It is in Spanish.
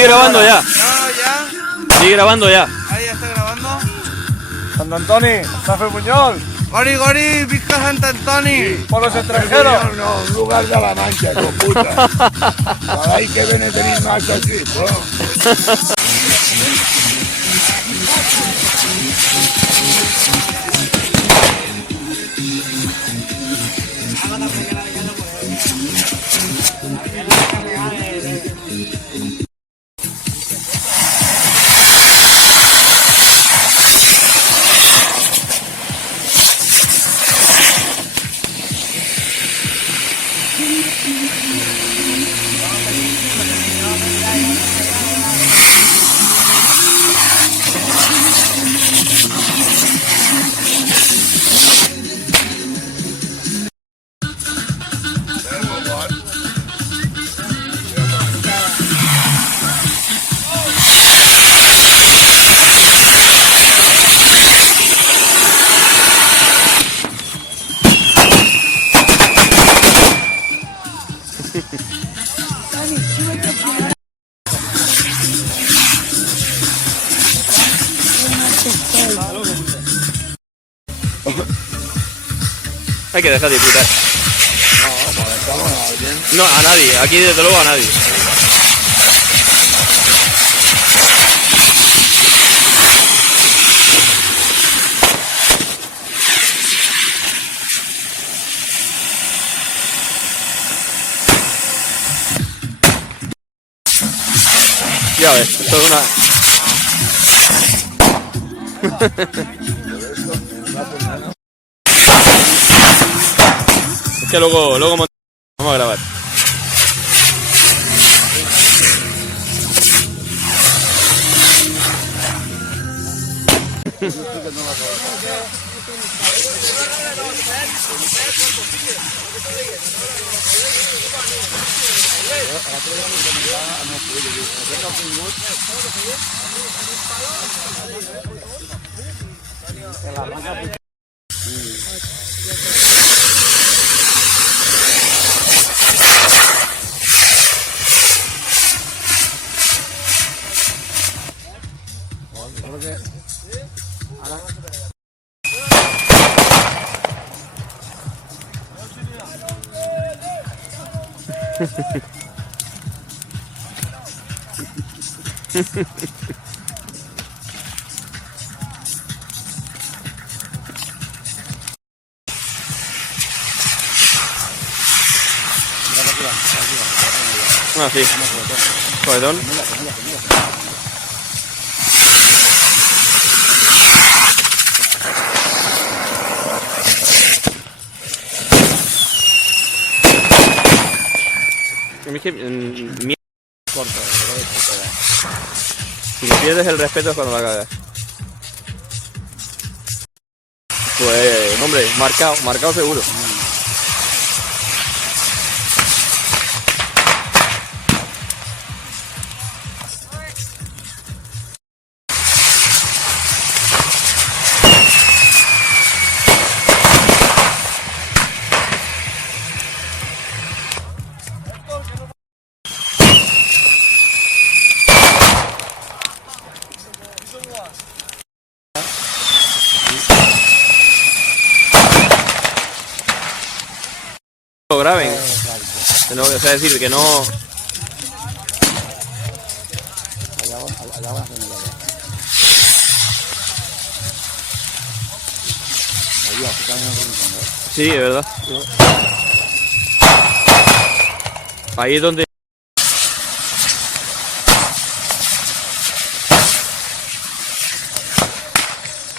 estoy grabando ya. No, ya. Estoy grabando ya. Ahí ya está grabando. Sant Antoni, Safe Buñol. Gori, Gori, Visca Sant Antoni. Por los extranjeros. No, un lugar de la Mancha, con puta. Para que ven a tener más así, ¿no? Hay que dejar de disfrutar. No, a nadie. Aquí desde luego a nadie. Ya ves, esto es una... Es que luego vamos a grabar. Ah, sí. Cohetón. Es que corto. Si le pierdes el respeto es cuando la cagas. Pues, hombre, marcado seguro. Lo graben. No, o sea, decir que no. Sí, es verdad. Ahí es donde